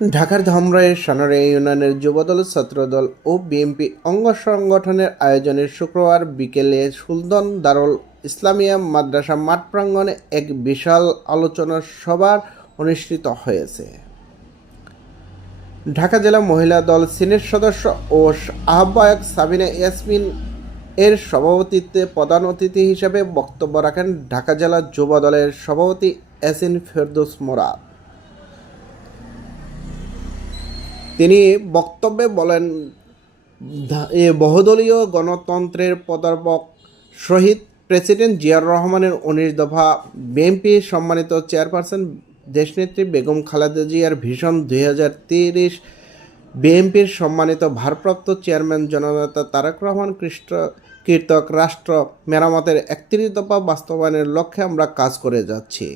ঢাকার ধামরাইয়ের সানারে ইউনিয়নের যুবদল, ছাত্রদল ও বিএনপি অঙ্গ সংগঠনের আয়োজনে শুক্রবার বিকেলে সুলতান দারুল ইসলামিয়া মাদ্রাসা মাঠ প্রাঙ্গণে এক বিশাল আলোচনা সভার অনুষ্ঠিত হয়েছে। ঢাকা জেলা মহিলা দল সিনেট সদস্য ও আহ্বায়ক সাবিনা ইয়াসমিন এর সভাপতিত্বে প্রধান অতিথি হিসেবে বক্তব্য রাখেন ঢাকা জেলা যুব দলের সভাপতি এসিন ফেরদৌস মোরাদ। তিনি বক্তব্যে বলেন বহুদলীয় গণতন্ত্রের পদার্পক শহীদ প্রেসিডেন্ট জিয়ার রহমানের উনিশ দফা বিএনপি সম্মানিত চেয়ারপারসন দেশনেত্রী বেগম খালেদা জিয়ার ভীষণ দুই হাজার তিরিশ বিএনপির সম্মানিত ভারপ্রাপ্ত চেয়ারম্যান জননেতা তারেক রহমান কৃষ্ণ কীর্তক রাষ্ট্র মেরামতের একত্রিশ দফা বাস্তবায়নের লক্ষ্যে আমরা কাজ করে যাচ্ছি।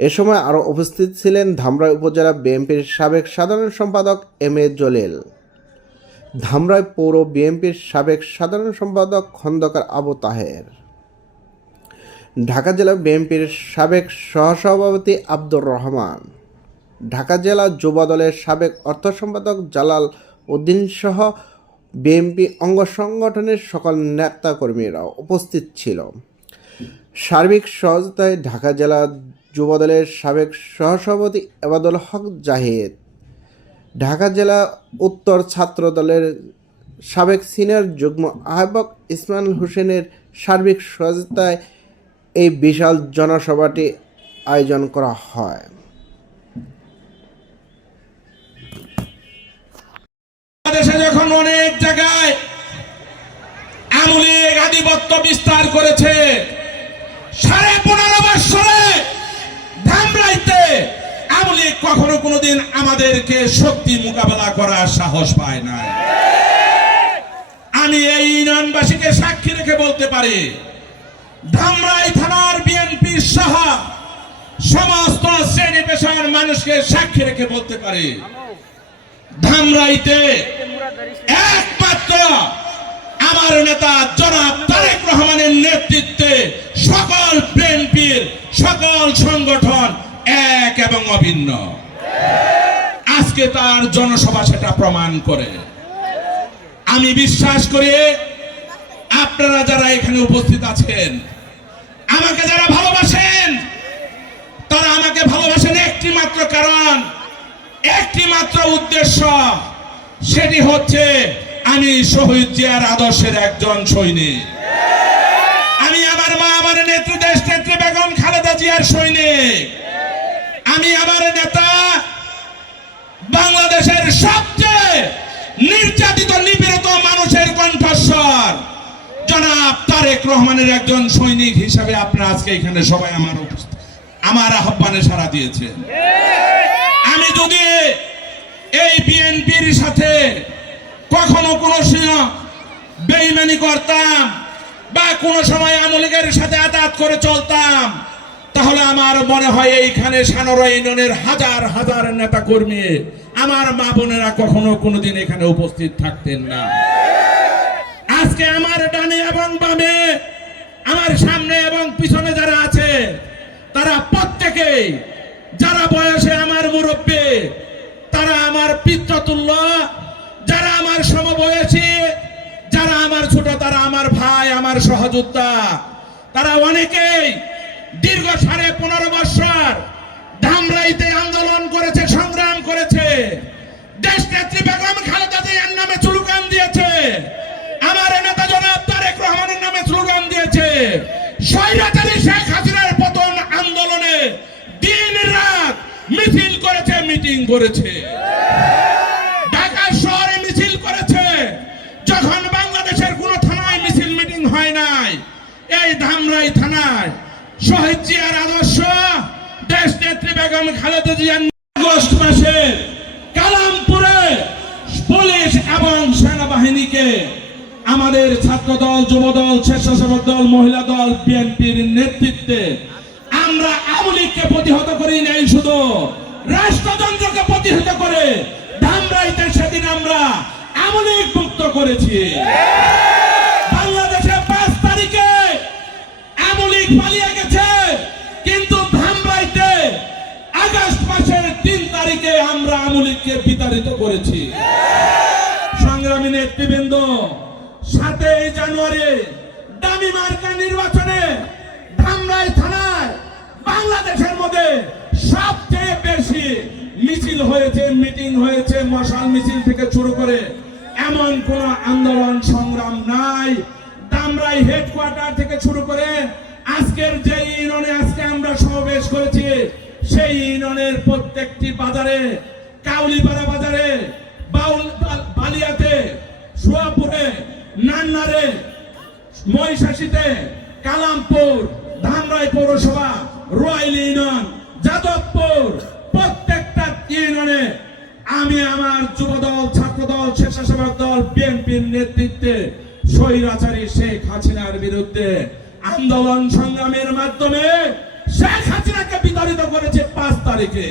এ সময় আরও উপস্থিত ছিলেন ধামরাই উপজেলা বিএনপির সাবেক সাধারণ সম্পাদক এম এ জলিল। ধামরাই পৌর বিএনপির সাবেক সাধারণ সম্পাদক খন্দকার আবু তাহের। ঢাকা জেলা বিএনপির সাবেক সহসভাপতি আব্দুর রহমান। ঢাকা জেলা যুব দলের সাবেক অর্থ সম্পাদক জালাল উদ্দিন সহ বিএনপি অঙ্গ সংগঠনের সকল নেতাকর্মীরা উপস্থিত ছিল। সার্বিক সহযোগিতায় ঢাকা জেলা যুবদলের সাবেক সহসভাপতি এবাদুল হক জাহিদ, ঢাকা জেলা উত্তর ছাত্র দলের সাবেক সিনিয়র যুগ্ম আহ্বায়ক ইসমাইল হোসেনের সার্বিক সহযোগিতায় এই বিশাল জনসভাটি আয়োজন করা হয়। বাংলাদেশে যখন অনেক জায়গায় আধিপত্য বিস্তার করেছে, সাড়ে পনেরো বৎসরে ধামরাইতে আমলিক কখনো কোনোদিন আমাদেরকে শক্তি মোকাবেলা করার সাহস পায় না। আমি এই ইউনিয়নবাসীকে সাক্ষী রেখে বলতে পারি, ধামরাই থানার বিএনপি সহ সমস্ত শ্রেণি পেশার মানুষকে সাক্ষী রেখে বলতে পারি, ধামরাইতে একমাত্র আমার নেতা জনাব তারেক রহমানের নেতৃত্বে সকল বিএনপির সকল সংগঠন এক এবং অভিন্ন। আজকে তার জনসভা সেটা প্রমাণ করে। আমি বিশ্বাস করি আপনারা যারা এখানে উপস্থিত আছেন, আমাকে যারা ভালোবাসেন, তারা আমাকে ভালোবাসেন একটি মাত্র কারণ একটি মাত্র উদ্দেশ্য, সেটি হচ্ছে আমি শহীদ জিয়ার আদর্শের একজন সৈনিক। আমি আমার মা, আমার নেত্রী দেশ নেত্রী বেগম খালেদা জিয়ার সৈনিক। আমি আমার নেতা বাংলাদেশের সবচেয়ে নির্যাতিত, নিপীড়িত মানুষের কণ্ঠস্বর। জনাব তারেক রহমানের একজন সৈনিক হিসাবে আপনারা আজকে এখানে সবাই আমার আমার আহ্বানে সাড়া দিয়েছেন। আমি যদি এই বিএনপির সাথে কখনো কোনো বেইমানি করতাম বা কোনো সময় আমলিগের সাথে আদাত করে চলতাম তাহলে আমার মনে হয় এইখানে সানোরা ইউনিয়নের হাজার হাজার নেতা কর্মী আমার মা বোনেরা কখনো কোনোদিন এখানে উপস্থিত থাকতেন না। আজকে আমার ডানে এবং বামে, আমার সামনে এবং পিছনে যারা আছে, তারা প্রত্যেকেই, যারা বয়সে আমার মুরব্বী, তারা আমার পিতৃতুল্য, যারা আমার সমবয়সী, যারা আমার ছোট, তারা আমার ভাই, আমার সহযোদ্ধা, তারা অনেকেই দীর্ঘ সাড়ে পনেরো বৎসর ধামরাইতে আন্দোলন করেছে, সংগ্রাম করেছে। দেশ নেত্রী বেগম খালেদা জিয়ার নামে চুলুকান দিয়েছে। আমার নেতা জনাব তারেক রহমানের নামে স্লোগান দিয়েছে। স্বৈরাচারী শেখ হাসিনার পতন আন্দোলনে দিন রাত মিছিল করেছে, মিটিং করেছে ঢাকা শহরে মিছিল করেছে যখন বাংলাদেশের কোন থানায় মিছিল মিটিং হয় নাই এই ধামরাই থানায় শহীদ জিয়ার আদর্শ, দেশ নেত্রী বেগম খালেদা জিয়ার আগস্ট মাসে কালামপুরে পুলিশ এবং সেনাবাহিনীকে আমাদের ছাত্র দল যুব দল স্বেচ্ছাসেবক দল, মহিলা দল, বিএনপির নেতৃত্বে আমরা আওয়ামী লীগকে প্রতিহত করি নাই শুধু রাষ্ট্রযন্ত্রকে প্রতিহত করে ধামরাইতে সেদিন আমরা আওয়ামী লীগ মুক্ত করেছি। বিতাড়িত করেছি। সংগ্রামী নেতৃবৃন্দ, সাতই জানুয়ারি দামি মার্কা নির্বাচনে ধামরাই থানায় বাংলাদেশের মধ্যে সবচেয়ে বেশি মিছিল হয়েছে, মিটিং হয়েছে, মশাল মিছিল থেকে শুরু করে এমন কোন আন্দোলন, সংগ্রাম নাই। দামরাই হেডকোয়ার্টার থেকে শুরু করে আজকের যে ইউনিয়নে আজকে আমরা সমাবেশ করেছি, সেই ইউনিয়নের প্রত্যেকটি বাজারে কাউলিপাড়া বাজারে বালিয়াতে, সুয়াপুরে, নান্নারে, মহিষাসীতে, কালামপুর, ধামরাই পৌরসভা রয়্যাল ইউনিয়ন, যাদবপুর, প্রত্যেকটা ইউনিয়নে আমি আমার যুবদল, ছাত্রদল, স্বেচ্ছাসেবক দল, বিএনপির নেতৃত্বে স্বৈরাচারী শেখ হাসিনার বিরুদ্ধে আন্দোলন সংগ্রামের মাধ্যমে শেখ হাসিনাকে বিতাড়িত করেছে পাঁচ তারিখে।